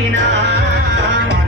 நடத்தினான்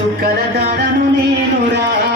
చెమట దాడను నేనురా